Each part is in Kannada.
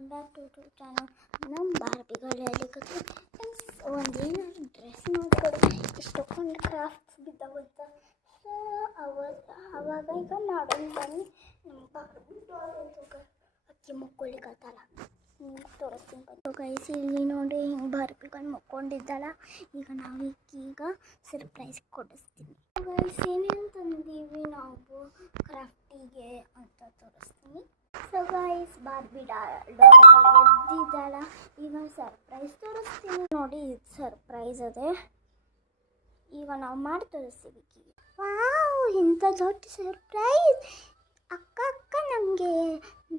Welcome back to YouTube channel. ನಮ್ಮ ಬಾರ್ಬಿಗಳು ಹೇಳಿಕತ್ತು ಒಂದೇನಾದ್ರು ಡ್ರೆಸ್ ನೋಡ್ಕೊಡಿ ಇಷ್ಟೊಂದು ಕ್ರಾಫ್ಟ್ಸ್ ಬಿದ್ದಾವಂತ. ಸೊ ಅವಾಗ ಈಗ ಮಾಡೋಣ ಬನ್ನಿ. ನಮ್ಮ ಬಾರ್ಬಿ ಅಕ್ಕಿ ಮುಕ್ಕೊಳಿಕತ್ತಲ್ಲ ತೋರಿಸ್ತೀನಿ ಬಂದು ಗೈಸ್. ಇಲ್ಲಿ ನೋಡಿ ಹಿಂಗೆ ಬಾರ್ಬಿಗಳು ಮುಕ್ಕೊಂಡಿದ್ದಾಳ. ಈಗ ನಾವು ಈಗ ಸರ್ಪ್ರೈಸ್ ಕೊಡಿಸ್ತೀನಿ ಗೈಸ್. ಏನೇನು ತಂದೀವಿ ನಾವು ಕ್ರಾಫ್ಟಿಗೆ ಅಂತ ತೋರಿಸ್ತೀನಿ. ಸೊ ಗೈಸ್, ಬಾರ್ಬಿ ಎದ್ದಿದ್ದಾಳ. ಈಗ ಸರ್ಪ್ರೈಸ್ ತೋರಿಸ್ತೀನಿ ನೋಡಿ. ಇದು ಸರ್ಪ್ರೈಸ್ ಅದೇ, ಈಗ ನಾವು ಮಾಡಿ ತೋರಿಸ್ತೀವಿ. ವಾವ್, ಇಂಥ ದೊಡ್ಡ ಸರ್ಪ್ರೈಸ್! ಅಕ್ಕ ನಮಗೆ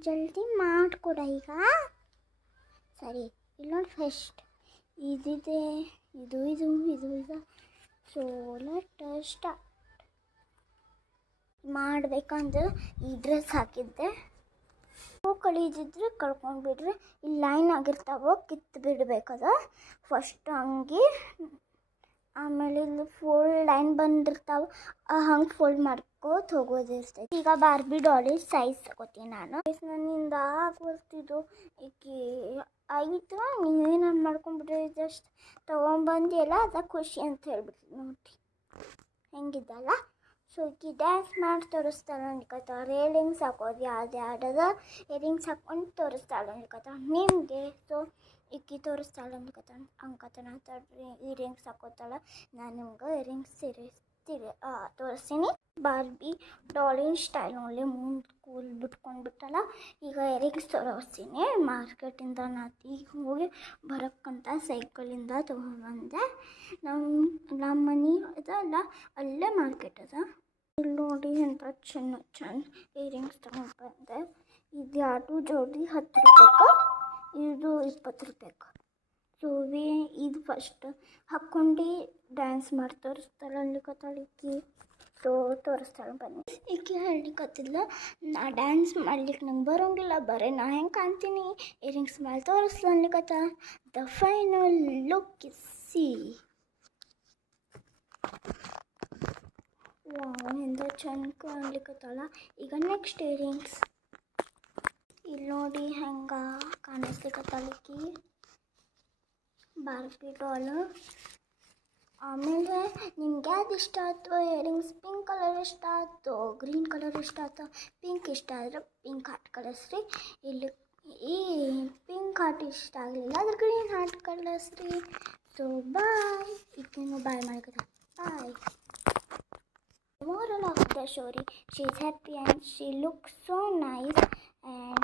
ಜಲ್ದಿ ಮಾಡಿಕೊಡ ಈಗ. ಸರಿ, ಇಲ್ಲಿ ನೋಡಿ ಫಸ್ಟ್ ಇದಿದೆ, ಇದು ಸೊ ಲೆಟ್ ಸ್ಟಾರ್ಟ್. ಮಾಡಬೇಕಂದ್ರೆ ಈ ಡ್ರೆಸ್ ಹಾಕಿದ್ದೆ, ಕಳೀದಿದ್ರೆ ಕಳ್ಕೊಂಡ್ಬಿಡ್ರಿ. ಇಲ್ಲಿ ಲೈನ್ ಆಗಿರ್ತಾವೆ, ಕಿತ್ತು ಬಿಡಬೇಕದ ಫಸ್ಟ್ ಹಂಗೆ. ಆಮೇಲೆ ಇಲ್ಲಿ ಫೋಲ್ಡ್ ಲೈನ್ ಬಂದಿರ್ತಾವೆ, ಹಂಗೆ ಫೋಲ್ಡ್ ಮಾಡ್ಕೋತ ಹೋಗೋದಿರ್ತೈತಿ. ಈಗ ಬಾರ್ಬಿ ಡಾಲಿ ಸೈಜ್ ತಗೋತೀನಿ ನಾನು. ನನ್ನಿಂದ ಆಗ್ಬರ್ತಿದ್ದು ಈಕಿ ಆಯಿತು, ನೀವೇನು ಮಾಡ್ಕೊಂಡ್ಬಿಡ್ರಿ, ಜಸ್ಟ್ ತೊಗೊಂಬಂದಿಲ್ಲ ಅದ ಖುಷಿ ಅಂತ ಹೇಳ್ಬಿಡ್ತೀನಿ ನೋಡಿ ಹೆಂಗಿದ್ದಲ್ಲ. ಸೊ ಈಕಿ ಡ್ಯಾನ್ಸ್ ಮಾಡಿ ತೋರಿಸ್ತಾಳೆ ಅನ್ಕೋತ. ರೇಲಿಂಗ್ಸ್ ಹಾಕೋದು ಯಾವ್ದು ಇಯರಿಂಗ್ಸ್ ಹಾಕ್ಕೊಂಡು ತೋರಿಸ್ತಾಳೆ ಅನ್ಕೋತ ನಿಮಗೆ. ಸೊ ಈಕಿ ತೋರಿಸ್ತಾಳೆ ಅಂಕತನ ಇಯರಿಂಗ್ಸ್ ಹಾಕೋತಾಳೆ. ನಾನು ನಿಮ್ಗೆ ಇಯರಿಂಗ್ಸ್ ತೋರಿಸ್ತೀನಿ. ಬಾರ್ಬಿ ಡಾಲಿನ್ ಸ್ಟೈಲ್ ಓನ್ಲಿ ಮುಂದೆ ಕೂಲ್ ಬಿಟ್ಕೊಂಡ್ಬಿಟ್ಟಲ್ಲ. ಈಗ ಇಯರಿಂಗ್ಸ್ ತೋರಿಸ್ತೀನಿ. ಮಾರ್ಕೆಟಿಂದ ನಾನು ಈಗ ಹೋಗಿ ಬರೋಕ್ಕಂತ ಸೈಕಲಿಂದ ತೊಗೊಂಡ್ಬಂದೆ. ನಮ್ಮ ಮನೆ ಅದಲ್ಲ, ಅಲ್ಲೇ ಮಾರ್ಕೆಟ್ ಅದ. ಇಲ್ಲಿ ನೋಡಿ ಎಂಥ ಚಂದ ಇಯರಿಂಗ್ಸ್ ತೊಗೊಂಡು ಬಂದೆ. ಇದು 2 ಜೋಡಿ 10 ರೂಪಾಯಿಗೆ, ಇದು 20 ರೂಪಾಯಿಗೆ. ಸೊ ಇದು ಫಸ್ಟ್ ಹಾಕ್ಕೊಂಡು ಡ್ಯಾನ್ಸ್ ಮಾಡಿ ತೋರಿಸ್ತಾಳೆ ಅನ್ಲಿಕತ್ತಾಳಿಕ್ಕಿ. ಸೊ ತೋರಿಸ್ತಾಳೆ ಬನ್ನಿ. ಈಕೆ ಹೇಳ್ಲಿಕ್ಕತ್ತಿಲ್ಲ, ನಾ ಡ್ಯಾನ್ಸ್ ಮಾಡ್ಲಿಕ್ಕೆ ನಂಗೆ ಬರೋಂಗಿಲ್ಲ, ಬರೀ ನಾ ಹೆಂಗೆ ಕಾಣ್ತೀನಿ ಇಯರಿಂಗ್ಸ್ ಮೇಲೆ ತೋರಿಸ್ಲ ಅನ್ಲಿಕತ್ತ. The final look is see. Wow, ಎಂತ ಚಂದ ಕಾಣ್ಲಿಕ್ಕತ್ತಾಳ. ಈಗ ನೆಕ್ಸ್ಟ್ ಇಯರಿಂಗ್ಸ್ ಇಲ್ಲಿ ನೋಡಿ ಹೆಂಗೆ ಕಾಣಿಸ್ಲಿಕ್ಕತ್ತಾಳಿಕ್ಕಿ ಬಾರ್ಬಿ ಡಾಲ್. ಆಮೇಲೆ ನಿಮ್ಗೆ ಯಾವ್ದು ಇಷ್ಟ ಆಯ್ತು ಇಯರಿಂಗ್ಸ್? ಪಿಂಕ್ ಕಲರ್ ಇಷ್ಟ ಆಯ್ತು, ಗ್ರೀನ್ ಕಲರ್ ಇಷ್ಟ ಆಯ್ತು? ಪಿಂಕ್ ಇಷ್ಟ ಆದರೆ ಪಿಂಕ್ ಹಾರ್ಟ್ ಕಳಿಸ್ರಿ. ಇಲ್ಲಿ ಈ ಪಿಂಕ್ ಹಾರ್ಟ್ ಇಷ್ಟ ಆಗಲಿಲ್ಲ ಅದ್ರ ಗ್ರೀನ್ ಹಾರ್ಟ್ ಕಳಿಸ್ರಿ. So bye. ಈಗಿನ ಬಾಯ್ ಮಾಡ್ಕೊತ ಬಾಯ್. Moral of the story, she is happy and she looks so nice and